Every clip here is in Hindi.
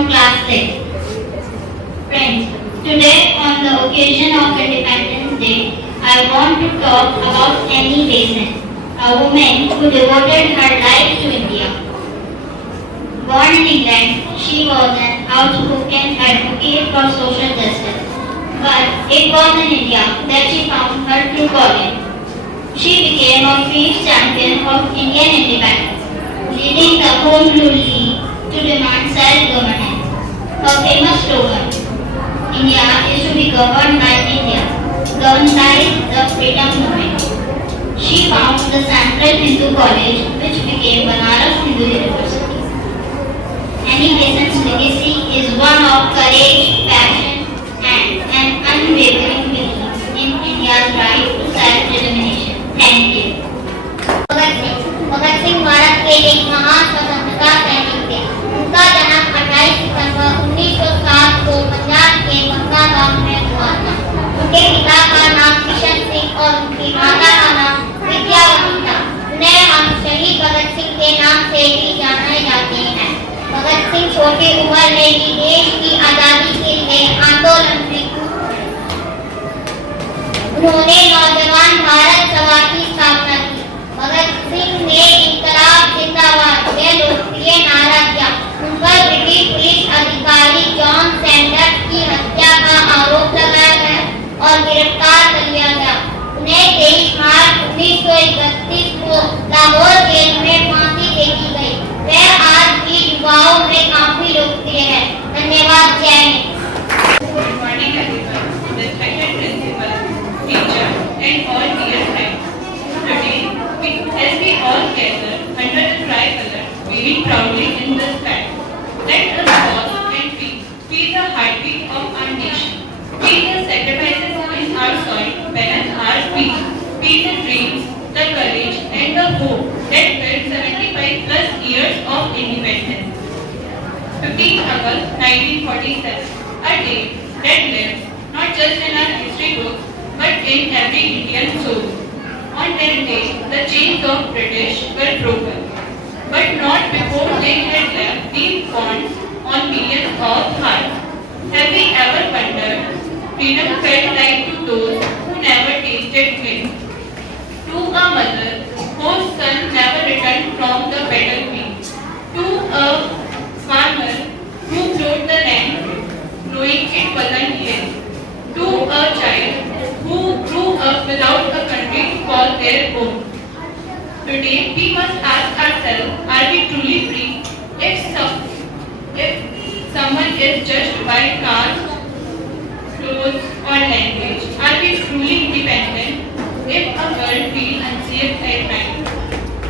from class 6. Friends, today on the occasion of Independence Day, I want to talk about Annie Besant, a woman who devoted her life to India. Born in England, she was an outspoken advocate for social justice. But it was in India that she found her true calling. She became a fierce champion of Indian independence, leading the Home Rule League to demand self-governance. Her famous slogan, India is to be governed by Indians, governed by the freedom movement. She founded the Central Hindu College, which became Banaras Hindu University. Annie Besant's legacy is one of courage, passion, and an unwavering belief in India's right to self-determination. Thank you. Bhagat Singh Bharat के एक महान स्वतंत्रता सैनिक थे। उनका जन्म 28 सितंबर 1907 को पंजाब के बंगा गांव में हुआ था। उनके पिता का नाम किशन सिंह और उनकी माता का नाम विद्यावती था। उन्हें हम शहीद भगत सिंह के नाम से भी जाने जाते हैं। भगत सिंह छोटी उम्र में ही देश की आजादी के लिए आंदोलन में उन्होंने नौजवान भारत सभा की स्थापना की। भगत सिंह ने इंकलाब जिंदाबाद यह लोकप्रिय नारा दिया। उन पर ब्रिटिश पुलिस अधिकारी जॉन सैंडर्स की हत्या का आरोप लगाया गया और गिरफ्तार कर लिया गया। उन्हें 23 मार्च 1931 को लाहौर जेल में फांसी दे दी गई। वह आज भी युवाओं में काफी लोकप्रिय है। धन्यवाद। जय Hind. Good morning everyone, respected principal, teacher and all dear friends. Today, as we all gather under the tricolor, waving proudly in the sky, let us pause and feel the heartbeat of our nation. Feel the sacrifices in our soil beneath our feet. Feel the dreams, the courage and the hope that built 75 plus years of independence. 15th August 1947, a date that lives not just in our history books but in every Indian soul. On that day, the chains of British were broken, but not before they had left deep bonds on millions of hearts. Have we ever wondered freedom felt like to those who never tasted wind? To a mother whose son never returned from the battlefield? To a farmer who plowed the land knowing it wasn't his? To a child who grew up without a country to call their own? Today we must ask ourselves, are we truly free? If someone is judged by caste, clothes or language, are we truly independent? If a girl feels unsafe at night,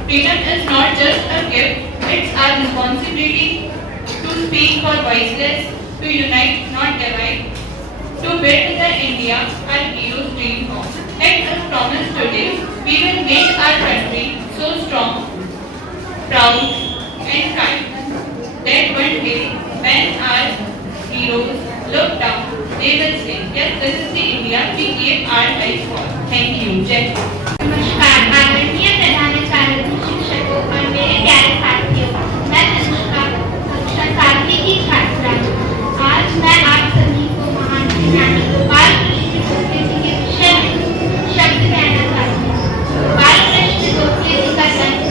freedom is not just a gift, it's our responsibility to speak for voiceless, to unite, not divide, to build the India our heroes dream of. Let us promise today we will make our country so strong, proud and kind that one day when our heroes look down, they will say, yes, this is the India we gave our life for. Thank you. Jai Hind. नमस्कार आदरणीय प्रधानाचार्य शिक्षकों और मेरे प्यारे साथियों, मैं तनुष्का कक्षा 7वीं की छात्रा हूँ। आज मैं आप सभी को महान विज्ञानी गोपाल कृष्ण गोखले जी के विषय में शब्द कहना चाहती हूँ। गोपाल कृष्ण गोखले जी का जन्म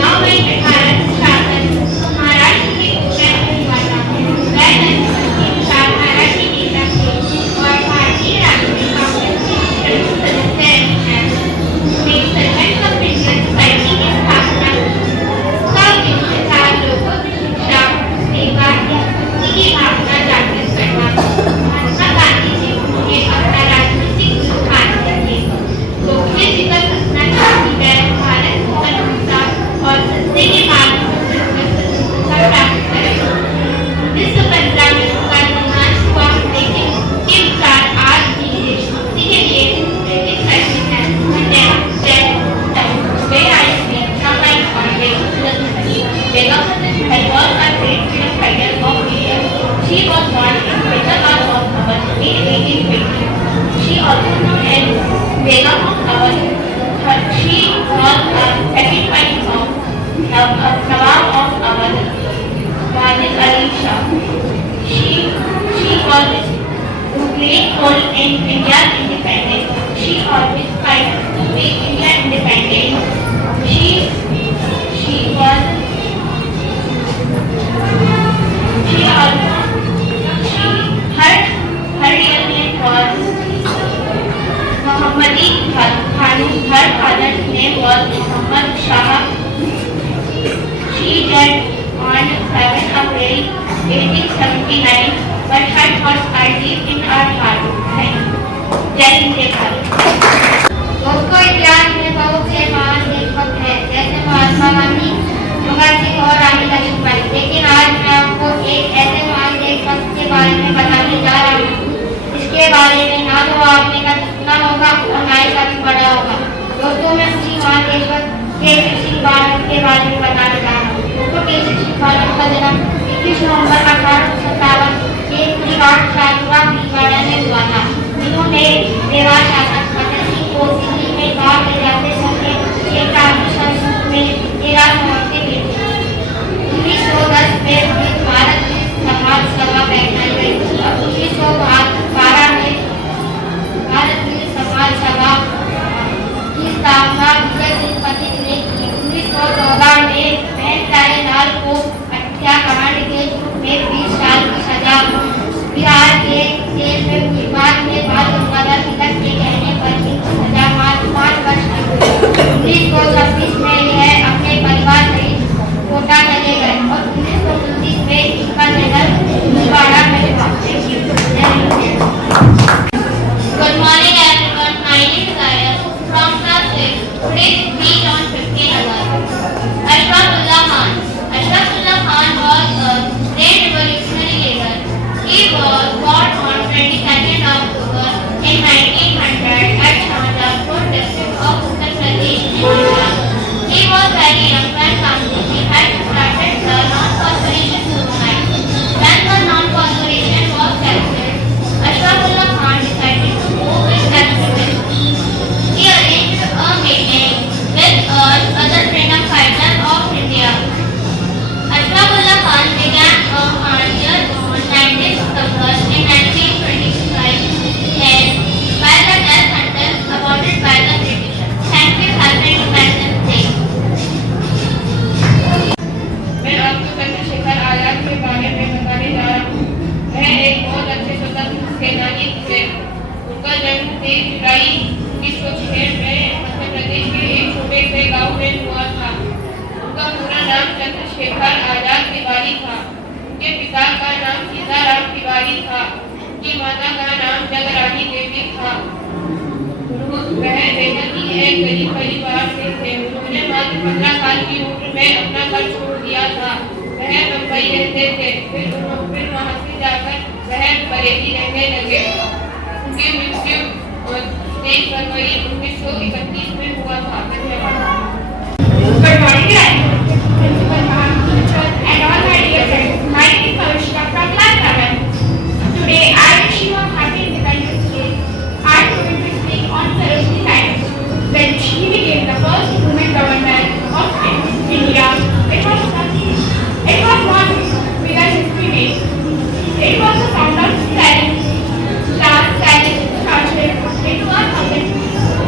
9 मई 1866 महाराष्ट्र के उज्जैन में हुआ था। वह जनसंघ के विशाल मराठी नेता थे और भारतीय राष्ट्रीय कांग्रेस के प्रमुख सदस्य रहे हैं। उन्होंने सर्वेंट ऑफ इंडियन सोसाइटी की स्थापना की। उसका उद्देश्य था लोगों में शिक्षा, सेवा या मुक्ति की भावना जागृत करना। महात्मा गांधी जी उन्हें अपना राजनीतिक गुरु मानते थे। गोखले जी का सपना था कि वह भारत को अहिंसा और सत्य के मार्ग पर चलकर स्वतंत्रता प्राप्त करें। 1915 में उनका देहांत हुआ, लेकिन उनके विचार आज भी देशभक्ति के लिए प्रेरित करते हैं। धन्यवाद। जय Hind. Today I speak from my foundation philosophy. Bega Khatun was a great freedom fighter of India. She was born in Hyderabad of Awadh in 1820. She also known as Bega of Awadh. She was a second wife of Nawab of Awadh, Wajid Ali Shah. always played role in India's independence. She always tried to make India independent. She was her real name was Mohammadi Khanu. Her father's name was Muhammad Shah. She died on 7 April 1879, but her thoughts are deep in our heart. Thank you. जय हिंद जय भारत। दोस्तों, इतिहास में बहुत से महान देशभक्त हैं, जैसे महात्मा गांधी, भगत सिंह और रानी लक्ष्मीबाई। लेकिन आज मैं आपको एक ऐसे महान देशभक्त के बारे में बताने जा रहा हूँ, इसके बारे में ना तो आपने कभी सुना होगा और ना ही कभी पढ़ा होगा। दोस्तों, मैं उसी महान देशभक्त केसरी सिंह भारत के बारे में बताने जा रहा हूँ। दोस्तों, केसरी सिंह भारत का जन्म 21 नवंबर 1857 के शाहपुरा भीलवाड़ा में हुआ था। इन्होंने मेवाड़ शासक फतेह सिंह को दिल्ली में भाग ले जाते समय एक आदमी संस्कृत में 13 साल के थे। 1910 में भारत में समाज सभा बैठाई गई और 1912 में भारत में समाज सभा की स्थापना विजय सिंह पथिक ने की। 1914 में प्यारे लाल को हत्याकांड के रूप में 20 साल की सजा बिहार के जेल में हुई। बाद में बाल गंगाधर तिलक के कहने पर इनकी सजा 5 वर्ष की हुई। 1926 में यह अपने परिवार सहित कोटा चले गए और 1929 में इनका निधन भीलवाड़ा में हुआ। Good morning everyone. My name is Ayaz from class 6. Today's speech on 15 August. Ashrafullah Khan. Ashrafullah Khan was a great revolutionary leader. He was born on 22nd October in 1900 at Shahdadpur district of Uttar Pradesh, India. He was very young when Gandhiji had started the non-cooperation movement. When the non-cooperation was captured, Ashrafullah Khan decided to move with activism. He arranged a meeting with other freedom fighters of India. Ashrafullah Khan began a career on 19th August in 1925 and by the death sentence awarded by the British. Thank you. Happy Independence Day. मैं आपको चंद्रशेखर आजाद के बारे में बताने जा रहा हूँ। वह एक बहुत अच्छे स्वतंत्र सेनानी थे। उनका जन्म 23 जुलाई 1906 में मध्य प्रदेश के एक छोटे से गांव में हुआ था। उनका पूरा नाम चंद्रशेखर आजाद तिवारी था। उनके पिता का नाम सीताराम तिवारी था। उनकी माता का नाम जगरानी देवी था। वह देवती एक गरीब परिवार से थे। उन्होंने मात्र 15 साल की उम्र में अपना घर छोड़ दिया था। वह मुंबई रहते थे। फिर वहां से जाकर वह बरेली रहने लगे। उनकी मृत्यु 23 फरवरी 1931 में हुआ था। धन्यवाद। Good morning, Principal Ma'am, teachers, and all my dear friends. My name is Kavishka from class 7. Today, I wish you a happy Independence Day. I am going to speak on Sarojini Naidu. When she became the first woman governor of India, it was not with a history base. It was the sound of silence, into a thousand.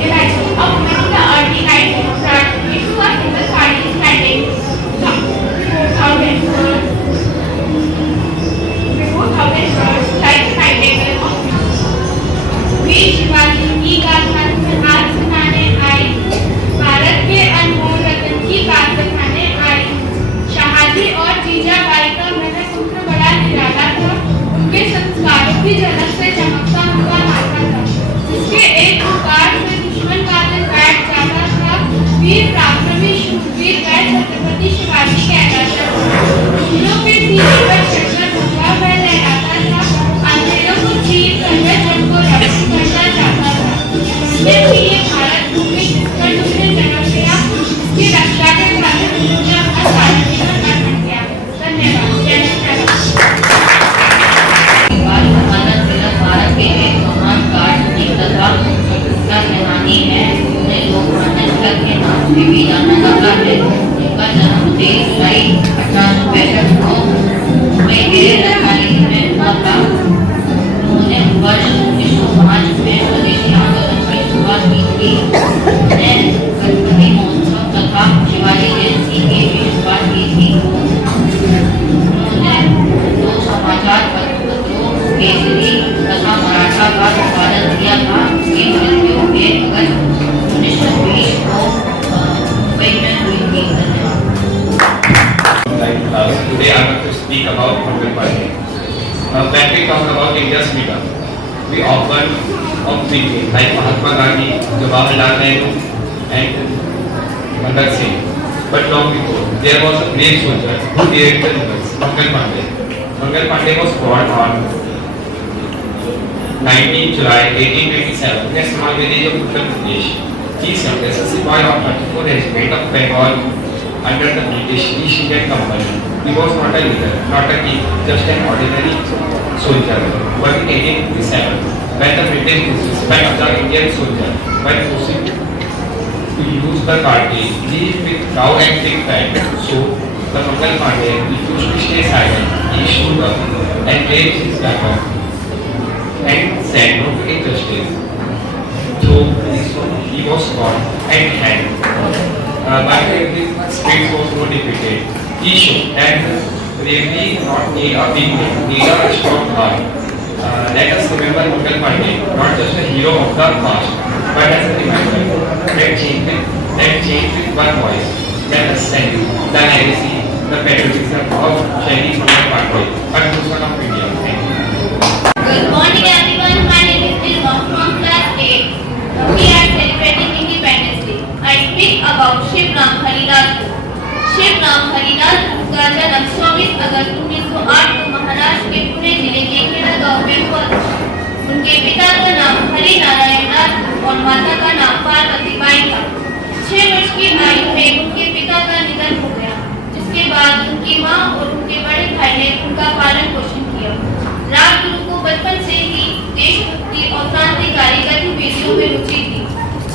Imagine a woman in the early 90s trapped into a single party standing 4,000 crores like the timetable of वीर शिवाजी की गाथा आज सुनाने आई। भारत के अनमोल रत्न की बात बताने आई। शाहाजी और जीजाबाई का महत्व बड़ा निराला था। उनके संस्कारों की झलक से चमकता हुआ माथा था, जिसके एक पुकार से दुश्मन का दिल बैठ जाता था। वीर पराक्रमी शूरवीर वह छत्रपति शिवाजी कहलाता था। फूलों के सीने पर चढ़कर भगवा वह लहराता था। अंधेरों को चीर कर वह जग को रोशन करना चाहता था। मंदिर की ये भारत भूमि जिस पर तुमने जन्म लिया, उसकी रक्षा के खातिर तुमने अपना सारा जीवन अर्पण किया। धन्यवाद। जय हिंद। भारत के एक महान राजनीतिक तथा सेनानी है। उन्हें लोकमान्य तिलक के नाम से भी थी। उन्होंने गणपति महोत्सव तथा शिवाजी जयंती की भी शुरुआत की थी। उन्होंने दो समाचार पत्रों केसरी तथा मराठा का संपादन किया था। उनकी मृत्यु 1 अगस्त 1920 को मुंबई में हुई थी। धन्यवाद। Today I want to speak about Mangal Pandey. When we talk about India's freedom, we often think like Mahatma Gandhi, Jawaharlal Nehru, and Bhagat Singh. But long before, there was a brave soldier who dared the Mughals, Mangal Pandey. Mangal Pandey was born on 19 July 1827 in a small village of Uttar Pradesh. He served as a Sepoy of 34 Regiment of Bengal under the British East Indian Company. He was not a leader, not a king, just an ordinary soldier. But in 1857, when the British disrespect the Indian soldier by forcing to use the cartridge, he with cow and thick fat. So the Mangal Pandey refused to stay silent. He stood up and raised his weapon and said no to injustice. So he was caught and hanged. But his spirit was not defeated. He showed that bravery not need a big name, need a strong heart. Let us remember Mangal Pandey, not just a hero of the past, but as a reminder that change with one voice. Let us send the legacy, the patriotism of Shaheed Mangal Pandey, a true son of India. Thank you. Good morning everyone, my name is Dilma from class 8. We are celebrating Independence Day. I speak about Shivram Haridas गुरु। शिवराम हरिदास गुरु का जन्म 24 अगस्त 1908 को महाराष्ट्र के पुणे जिले के खेड़ा गांव में हुआ था। उनके पिता का नाम हरि नारायण दास और माता का नाम पार्वती बाई था। 6 वर्ष की आयु में उनके पिता का निधन हो गया, जिसके बाद उनकी मां और उनके बड़े भाई ने उनका पालन पोषण किया। राजगुरु को बचपन से ही देशभक्ति और क्रांतिकारी गतिविधियों में रुचि थी।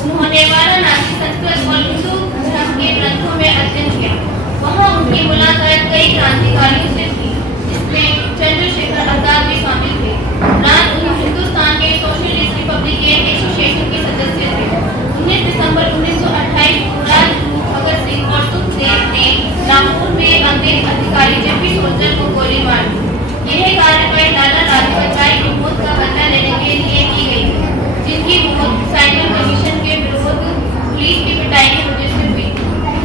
उन्होंने वाराणसी संस्कृत और हिंदू धर्म के ग्रंथों में अध्ययन किया। वहाँ उनकी मुलाकात कई क्रांतिकारियों से थी, जिसमें चंद्रशेखर आजाद भी शामिल थे। हिंदुस्तान के सोशलिस्ट रिपब्लिकन एसोसिएशन के सदस्य थे। 19 दिसंबर 1928 को राजगुरु भगत सिंह और सुखदेव ने लाहौर में अंग्रेज अधिकारी जेपी सोल्जर को गोली मार दी। यह कार्रवाई लाला लाजपत राय की मौत का बदला लेने के लिए की गई, जिनकी मौत साइमन कमीशन के विरोध पुलिस की पिटाई की वजह से हुई।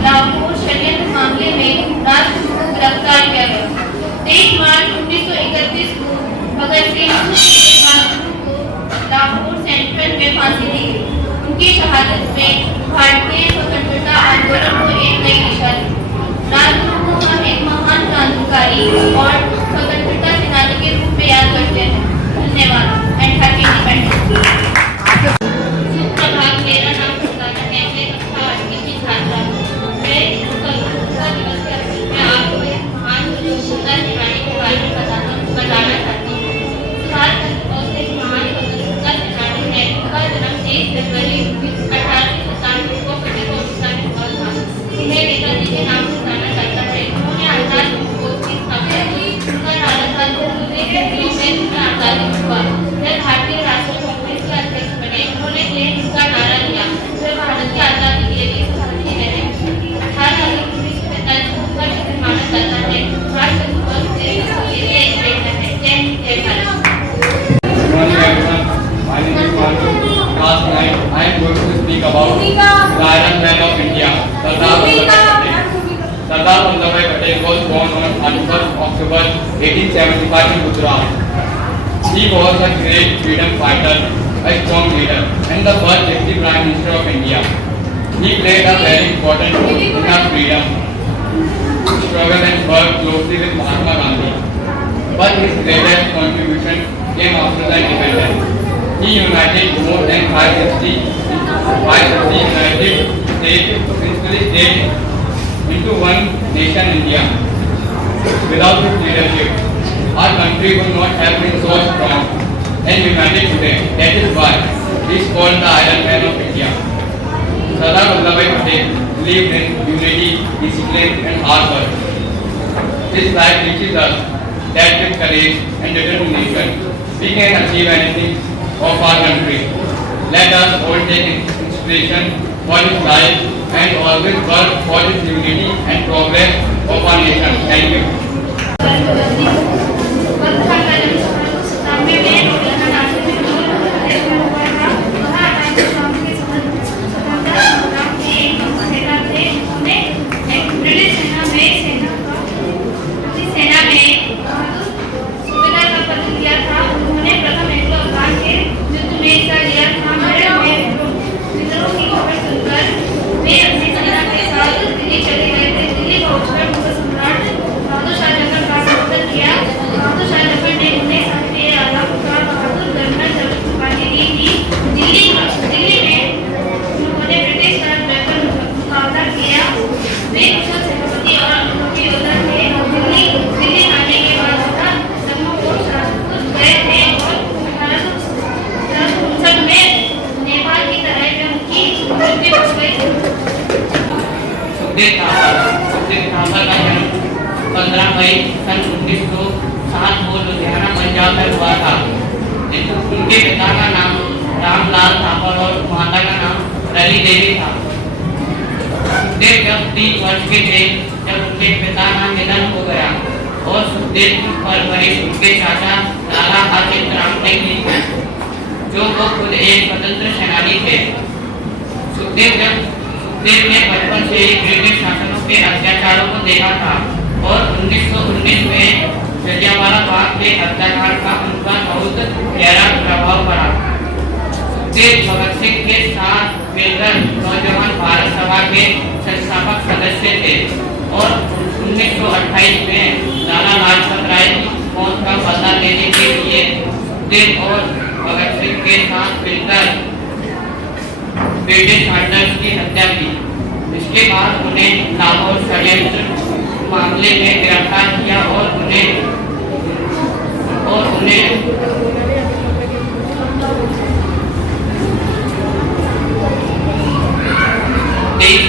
लाहौर षड्यंत्र मामले में राजगुरु को गिरफ्तार किया गया। 23 मार्च 1931 को भगत सिंह को लाहौर सेंट्रल में फांसी दी गई। उनकी शहादत में भारतीय स्वतंत्रता आंदोलन को एक नई दिशा दी। राजगुरु को हम एक महान क्रांतिकारी और स्वतंत्रता सेनानी के रूप में याद करते हैं। धन्यवाद एंड हैप्पी इंडिपेंडेंस डे। सुप्रभात, मेरा नाम सुल्ताना है। मैं कक्षा 8वीं की छात्रा हूँ। मैं स्वतंत्रता दिवस के अवसर में आपको एक महान स्वतंत्रता सेनानी के बारे में बताना चाहती हूँ। सुभाष चंद्र बोस एक महान स्वतंत्रता सेनानी है। उनका जन्म 23 जनवरी 1897 को फतेहपुर सीकरी में हुआ था। उन्हें नेताजी के नाम से जाना जाता है। उन्होंने आजाद हिंद फौज की स्थापना की। उनका नारा था आजादी हुआ। वे भारतीय राष्ट्रीय कांग्रेस के अध्यक्ष बने। उन्होंने जय हिंद का नारा दिया। वे भारत की आजादी के लिए सारथी रहे। 18 अगस्त 1945 को उनका जन्म माना जाता है। सुभाष चंद्र बोस देश के लिए एक प्रेरणा है। जय हिंद, जय Bharat. Class 9, I am going to speak about the Iron Man of India, Sardar Vallabhbhai Patel. Sardar Vallabhbhai Patel was born on 31st October 1875 in Gujarat. He was a great freedom fighter, a strong leader, and the first Deputy Prime Minister of India. He played a very important role in our freedom struggle and worked closely with Mahatma Gandhi. But his greatest contribution came after the independence. He united more than 560 United States into one nation, India. Without his leadership, our country would not have been so strong and united today. That is why he is called the Iron Man of India. Sardar Vallabhbhai Patel believed in unity, discipline and hard work. His life teaches us that with courage and determination, we can achieve anything of our country. Let us all take inspiration inspiration for his life and always work for his unity and progress of our nation. Thank you. वक्त का जन्म 1797 में मौलाना नासिर में हुआ था। वह आजादी के स्वतंत्रता संग्राम के एक नेता थे। उन्होंने ब्रिटिश सेना में सूबेदार का पद लिया था। उन्होंने प्रथम एंग्लो अफगान के युद्ध में हिस्सा लिया था। विद्रोह की खबर सुनकर वे अपनी सेना के साथ दिल्ली चले गए थे। दिल्ली पहुंचकर मुगल सम्राट बहादुर शाह जफर का समर्थन किया। बहादुर शाह जफर ने उन्हें साहित्य आला पुकार बहादुर गवर्नर उपाधि दी थी। दिल्ली में उन्होंने ब्रिटिश का जयपुर मुकाबला किया। वे कुशल सेनापति और अनुभवी योद्धा थे। दिल्ली आने के बाद लखनऊ और शाहजहां गए थे और 1859 में नेपाल की तराई में उनकी मृत्यु हो गई। सुखदेव थापर का जन्म 15 मई सन 1907 को लुधियाना पंजाब में हुआ था। उनके पिता का नाम रामलाल थापर और माता का नाम रली देवी था। सुखदेव जब 3 वर्ष के थे जब उनके पिता का निधन हो गया और सुखदेव की परवरिश उनके चाचा लाला आदित्य राम ने की, जो वो खुद एक स्वतंत्र सेनानी थे। सुखदेव ने बचपन से ही ब्रिटिश शासकों के अत्याचारों को देखा था और 1919 में जलियांवाला बाग के हत्याकांड का उनका बहुत गहरा प्रभाव पड़ा। सुखदेव भगत सिंह के साथ मिलकर नौजवान भारत सभा के संस्थापक सदस्य थे और 1928 में लाला लाजपत राय की मौत का बदला लेने के लिए सुखदेव और भगत सिंह के साथ मिलकर ब्रिटिश हार्डर्स की हत्या की। इसके बाद उन्हें लाहौर षड्यंत्र मामले में गिरफ्तार किया और उन्हें 23